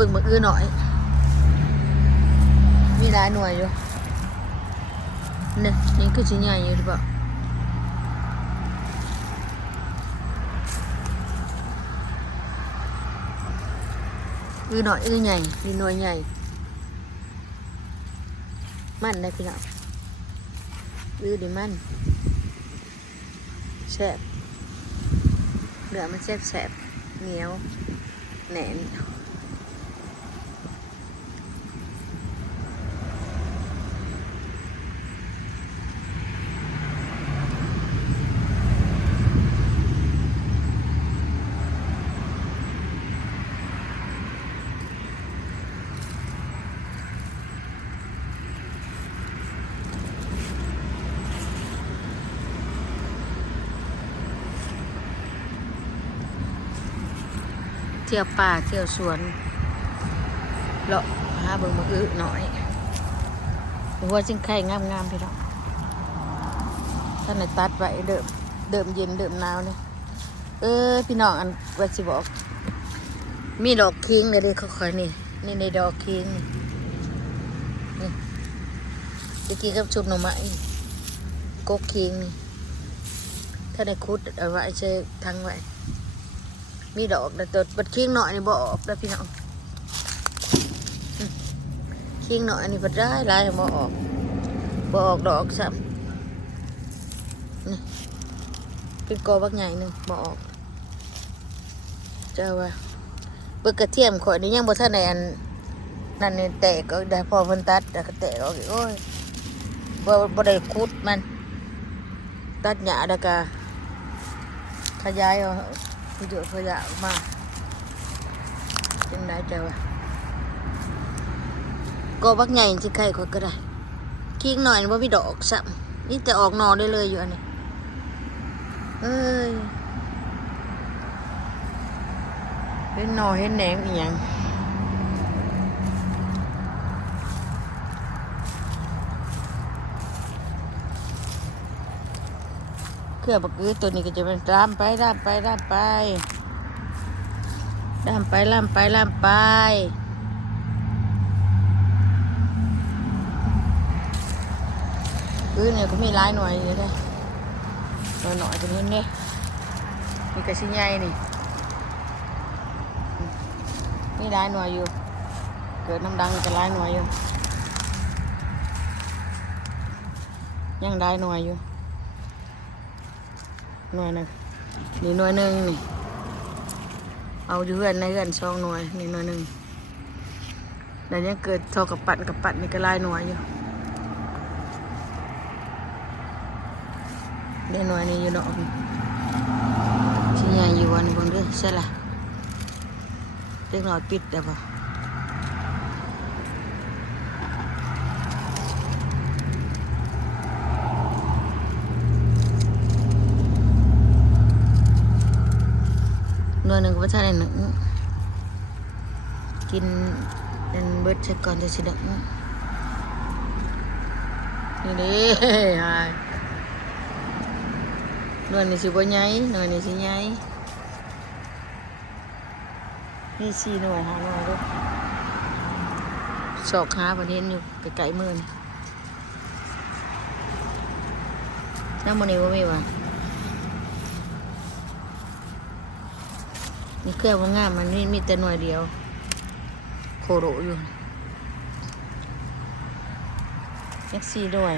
เบิ่งมืออื้อหน่อย มีหลายหน่วยอยู่นี่นี่คือชิ้นใหญ่อยู่หรือเปล่าอื้อหน่อยอื้อใหญ่มีหน่วยใหญ่ มันได้พี่น้องอื้อดิมันแซ่บเนื้อมันแซ่บแซ่บๆเหนียวแหนน ที่ยวป่าเที่ยวสวนเลาะหาเบิ่งมืออื้อหน่อยหัวจิงไข่งามๆพี่น้องท่านไหนตัดไว้เดิมเดิมเย็นเดิมหนาวเลยเออพี่น้องอันว่าสิบอก มีดอกคิงเลยเดิค่อยๆนี่นี่ในดอกคิงนี่นี่ตะกี้กับชุบหน่อไม้กกคิงนี่ถ้าได้คุดเอาไว้เชยทั้งไว้ มีดอกแต่ตัวบัดคิงหน่อยนี่บ่ออกแล้วพี่น้องอืมคิงหน่อยนี่บัดได้หลายบ่ออกบ่ออกดอกซ้ำนี่เป็นกอบักใหญ่หนึ่งบ่ออกเจ้าว่าเบิกกระเทียมข่อยนี่ยังบ่ทันได้อันนั่นนี่แตกก็ได้พอเพิ่นตัดแล้วก็แตกออกอีกโอ้ยบ่บ่ได้ขุดมัน ตัดหญ้าแล้วก็ขยายเอา ประโยชน์ประหยัดออกมาจังได้เจ้าว่าก็บักใหญ่ที่ใครข่อยก็ได้คิ้งหน่อยว่าพี่ดอกซ้ำนี่จะออกนอนได้เลยอยู่อันนี้เอ้ยเป็นนอเห็นแหนงอีหยัง เครือบักอือตัวนี้ก็จะเป็นล่ามไปล่ามไปล่ามไปล่ามไปล่ามไปล่ามไปอือเนี่ยก็มีหลายหน่วยอยู่เด้หน่อยหน่อยจะเห็นเด้มีกระชิใหญ่นี่นี่ได้หน่วยอยู่ เกิดน้ำดังจะไล่หน่วยอยู่ยังได้หน่วยอยู่ หน่วยหนึ่งนี่หน่วยหนึ่งนี่ เอาอยู่เพื่อนในเพื่อนสองหน่วยนี่หน่วยหนึ่งแต่ยังเกิดทอกับปัดกับปัดนี่ก็ไล่หน่วยอยู่ได้หน่วยนี้อยู่ดอกนี่ชิ้นใหญ่อยู่วันนี้เบางเด้อใช่ละเล็กน้อยปิดได้ปะ น่วยหนึ่งก็ไม่ใช่หนึ่งกินเป็นเบิร์ดเช็คก่อนจะสิดังนี่เด้ฮายหน่วยนี้สิบ่ใหญ่หน่วยนี้สิใหญ่นี่สี่หน่วยหาหน่วยด้วยสอกหาประเด็นอยู่ไกลๆมือนี่น้ำมันนี่ว่ามีวะ นี่เครื่องมันง่ามมันนี่มีแต่หน่วยเดียว โคโรอยู่ยักสี่หน่วย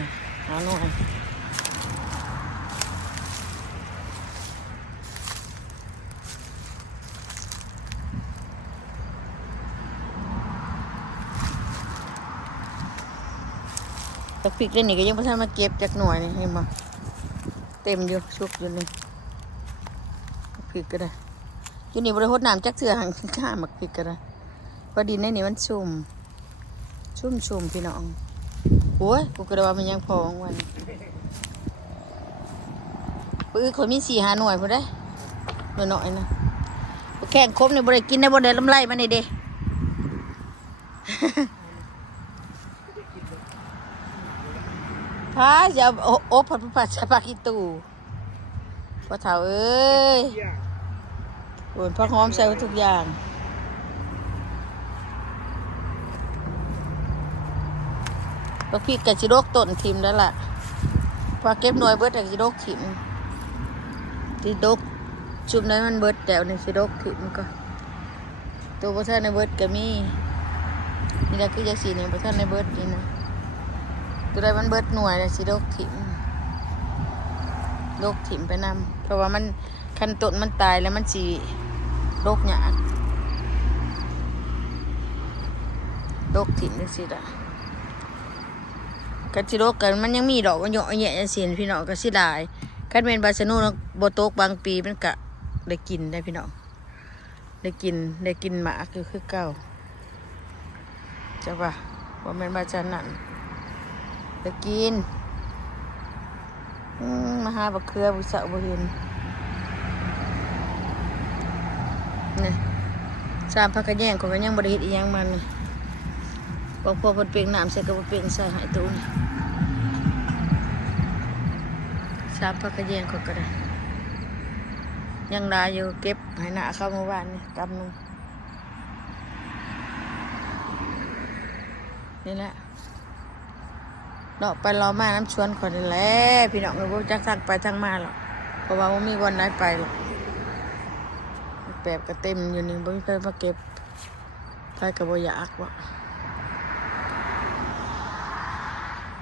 หาหน่วยตะปิกเล่นนี่ก็ยังไม่ทันมาเก็บจากหน่วยนี่เห็นบ่เต็มอยู่ชุกอยู่นี่ตะปิกก็ได้ อยู่นี่บริโภคน้ำจักเสือหังข้ามักปิกก็ได้เพราดินในนี่มันชุ่ม ชุ่มชุ่มพี่น้องโอ้ยกูก็ได้ว่ามันยังพอของวันปื้อคนมีสี่หาหน่วยพอได้หน่อยหน่อยนะแข่งครบนี่บริกินได้บริเดลำไรมันนี่เด้พาจะโอ้โอ้ผัดผัดสปากิตูพ่อเฒ่าเอ้ย โอนพักหอมใส่ทุกอย่างพักพริกกับจิโรกต้นทิมแล้วล่ะพอเก็บหน่วยเบิดกับจิโรกขิมจิโรกชุบนั้นมันเบิดแต่ในจิโรกขิมก็ตัวประธานในเบิดก็มีนี่และคือจะสีในประธานในเบิดนี่นะตัวใดมันเบิดหน่วยจิโรกขิมโรกขิมไปนำเพราะว่ามัน คันต้นมันตายแล้วมันสีโรคหยาดโรคถิ่มจังซี่ล่ะกันสิโรกกันมันยังมีดอกมันเหยาะแยะจังซี่พี่น้องก็สิได้คันเป็นบาสนูนบ่ตกบางปีมันก็ได้กินได้พี่น้องได้กินได้กินหมากอยู่คือเก่าจ้ะว่าบ่แม่นบาจันนั่นได้กินมาหาบักเขือบ่สะบ่เห็นน สามพักกระแยงของก็ยังบ่ได้เฮ็ดอีหยังมันนี่บอกพอเพิ่นเปลี่ยนน้ำใส่ก็บ่เปลี่ยนใส่ให้ตู้นี่สามพักกระเยงเขาก็ได้ยังลายอยู่เก็บให้หน้าเข้าเมื่อวานนี่กำนึงนี่แหละเนาะไปรอมาน้ำชวนก่อนแหละพี่น้องเราจักทางไปทางมาหรอกเพราะว่าไม่มีวันไหนไปหรอก แปบก็เต็มอยู่นี่บ่มีใครมาเก็บใครก็บ่อยากวะ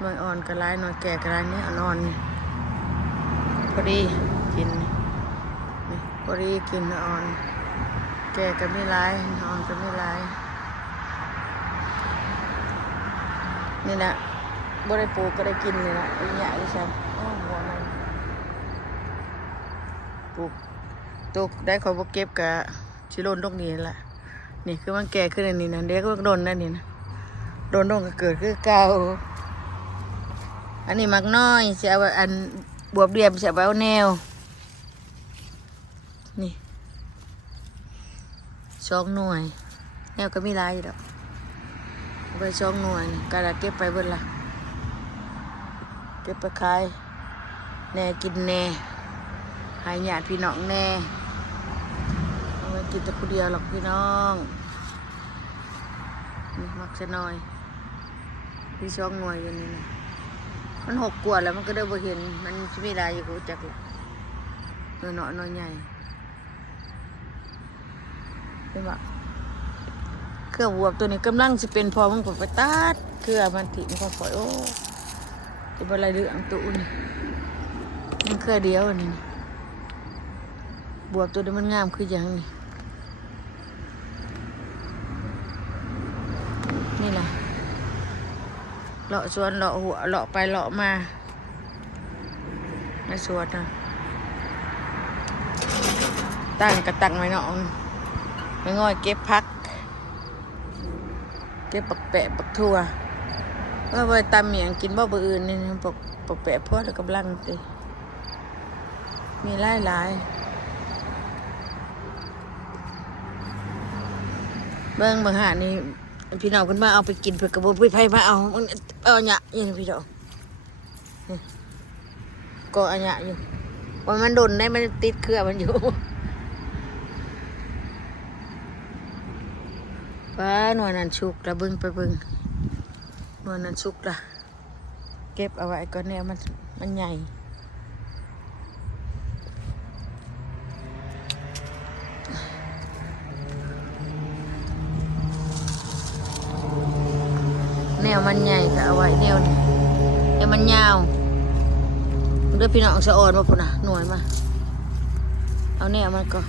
หน่อยอ่อนก็ร้ายหน่อยแก่ก็ร้ายนี่อ่อนๆนี่พอดีกินนี่พอดีกินอ่อน แก่ก็ไม่ร้ายอ่อนก็ไม่ร้าย นี่นะบ่ได้ปลูกก็ได้กินนี่นะอีหยาดิฉันโอ้หัวมันปลูก ตุกได้ขอบ่เก็บกะชิโลนตรงนี้แหละนี่คือมันแก่ขึ้นอันนี้นะเด็กก็โดนนั่นนี่นะโดนโดนก็เกิดคือเก่าอันนี้มักน้อยจะเอาอันบวบเรียบจะเอาแนว นี่สองหน่วย แนวก็มีหลายอยู่ดอกเอาไปสองหน่วยกระดาษเก็บไปเบิดละเก็บไปขายแน่กินแน่หายญาติพี่น้องแน่ กินแต่ผู้เดียวหรอกพี่น้องนี่มักจะน้อยพี่สองหน่วยอยู่นี่นะมันหกกว่าแล้วมันก็ได้บ่เห็น มันจะไม่ได้อยู่กูจักหรน้อยน้อยน้อยใหญ่เห็นปะเครือบวบตัวนี้กำลังจะเป็นพอมันก็ไปตัดเครือมันถิ่มันก็ปล่อยโอ้จะเป็นอะไรเรื่องตัวนี่มันเครือเดียวอันนี่บวบตัวนี้มันงามคืออย่างนี้นี่แหละ เลาะสวนเลาะหัวเลาะไปเลาะมาในสวนนะตั้งกระตังไว้เนาะไม่ง่อยเก็บพัก เก็บปักแปะปักทั่วเมื่อไปตำเมียงกินบ่เบออื่นนี่ปักปักแปะพวกแล้วกำลังติมีหลายหลายเบิ่งบิ่งหานี่ พี่น้องเพิ่นมาเอาไปกินเพื่อกระบอกไปไผมาเอามันเอาอันยะอยู่พี่น้องก็อันยะอยู่ว่ามันโดนได้มันติดเครือมันอยู่ว้าหน่วยนั้นชุกละเบึงไปเบึงหน่วยนั้นชุกละเก็บเอาไว้ก่อนเนี่ยมันมันใหญ่ มันใหญ่ก็เอาไว้แนวนี้แนวมันยาวเด้วยพี่น้องสะออนมาพุ่นนะหน่วยมา เอาแนวมันก็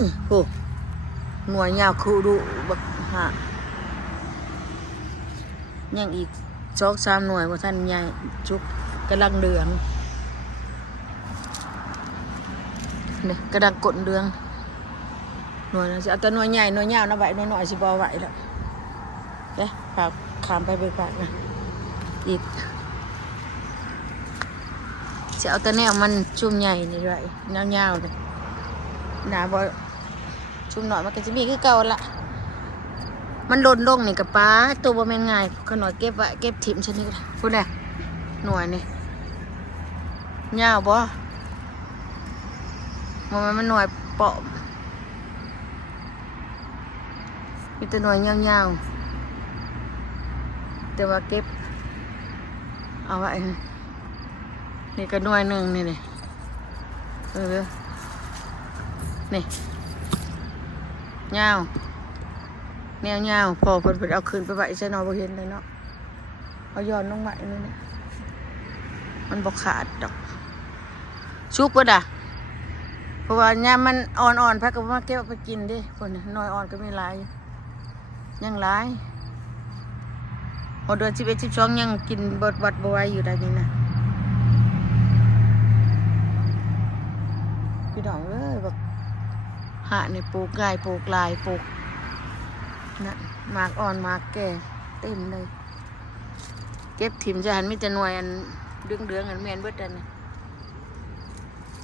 อื้อโอ้หน่วยยาวคูดูบักหายังอีกสองสามหน่วยว่าท่านใหญ่ชุกกำลังเดืองเนี่ยกระดังกดเดือง หน่วยนะสิเอาแต่หน่วยใหญ่หน่วยยาวนะไหวหน่วยหน้อยสิบอไหวแล้วเด้ฝากขามไปไปฝากนะอีกจะเอาแต่แนวมันชุ่มใหญ่นี่ด้วยยาวๆเลยหนาบอชุ่มหน่อยมันก็จะมีคือเก่าละมันหล่นลงนี่กับป้าตัวบ่แม่นง่ายขน่อยเก็บไว้เก็บถิ่มชนิดพูดแน่หน่วยนี่ยาวบ่มันมันหน่วยเปาะ มีแต่หน่วยยาวๆแต่ว่าเก็บ เอาไว้นี่ก็หน่วยหนึ่งนี่เลยเออนี่ยาวแนวยาวพอเพิ่นเพิ่นเอาคืนไปไว้ใช่นอบ่เห็นเลยเนาะเอาย้อนลงไว้นี่นะมันบ่ขาดดอกชุกบ่ด่ะเพราะว่ายามมันอ่อนๆพักก็มาเก็บไปกินดิคนน้อยอ่อนก็ไม่หลายอยู่ ยังหลายพอเดือนสิบเอ็ดสิบสองยังกินบดบัดบไหวอยู่ได้นี่นะพี่น้องเอ้ยแบบหาเนี่ปลูกง่ายปลูกลายปลูกนั่นหมากอ่อนมากแก่เต็มเลย เก็บถิ่มจะหันมีแต่หน่วยอันเดืองเดืองอันแมนเบิดอัน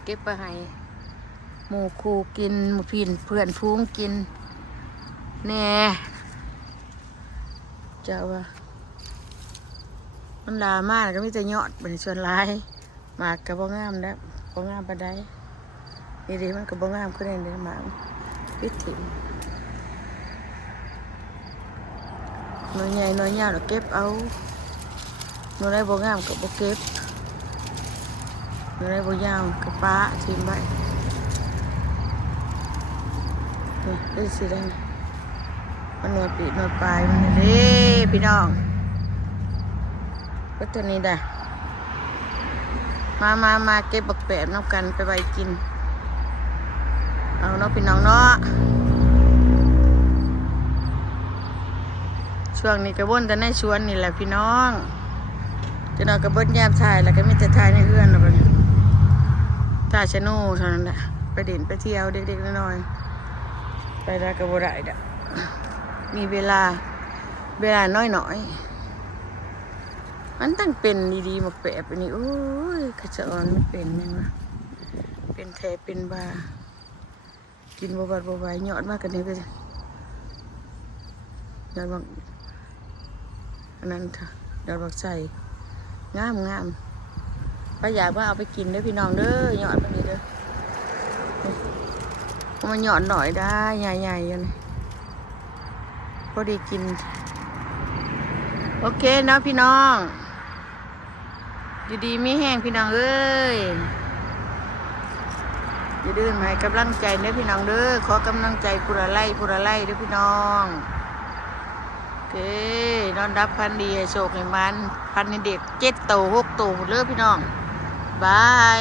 เก็บไปให้หมูครูกินหมูพี่เพื่อนฟูงกินแน่ เจ้าว่า มันลามากก็มีแต่ยอดเป็นส่วนลายหมากกับบ่งามแล้วบ่งามปานใดนี่ดิมันก็บ่งามขึ้นเด้หมากวิถิ่มหน่วยใหญ่หน่วยยาวเราเก็บเอาหน่วยใดบ่งามก็บ่เก็บหน่วยใดบ่ยาวก็ป้าทิ้งไว้นี่ดูสิได้ มันหนวยปีกหนวยปลายมันเด้พี่น้องก็ตัวนี้ได้มามามาเก็บบักแปบน้ำกันไปไว้กิน เอาเนาะพี่น้องเนาะช่วงนี้กระวนแต่ในสวนนี่แหละพี่น้องจะนอนกระเบิดแยบถ่ายแล้วก็มีแต่ถ่ายในเฮือนแล้วบัดนี้ถ่าชะโนูเท่านั้นแหละไปเด่นไปเที่ยวเด็กๆน้อยๆไปได้กระบได้ดะ มีเวลาเวลาน้อยหน่อยๆมันตั้งเป็นดีๆมาแปะไปนี่โอ้ยขจรมันเป็นยังวะเป็นแทเป็นบากินบวบดบวไหยอดมากกันนี้ไปเลยอดบักอันนั้นค่ะหยอดบักใส่งามงามป้าอยากว่าเอาไปกินเด้อพี่น้องเด้อหยอดแบบนี้เด้อนี่เอามาหยอดหน่อยได้ใหญ่ๆกันพ อดีกิน โอเคเนาะพี่น้อง อยู่ดีไมีแห้งพี่น้องเอ้ยอย่าดื้อให้กำลังใจเด้อพี่น้องเด้อขอกำลังใจผู้ละไล่ผู้ละไล่เด้อพี่น้องโอเคนอนรับพันดีโชคให้มัน พันเด็กเจ็ดโตหกโตเลยพี่น้องบาย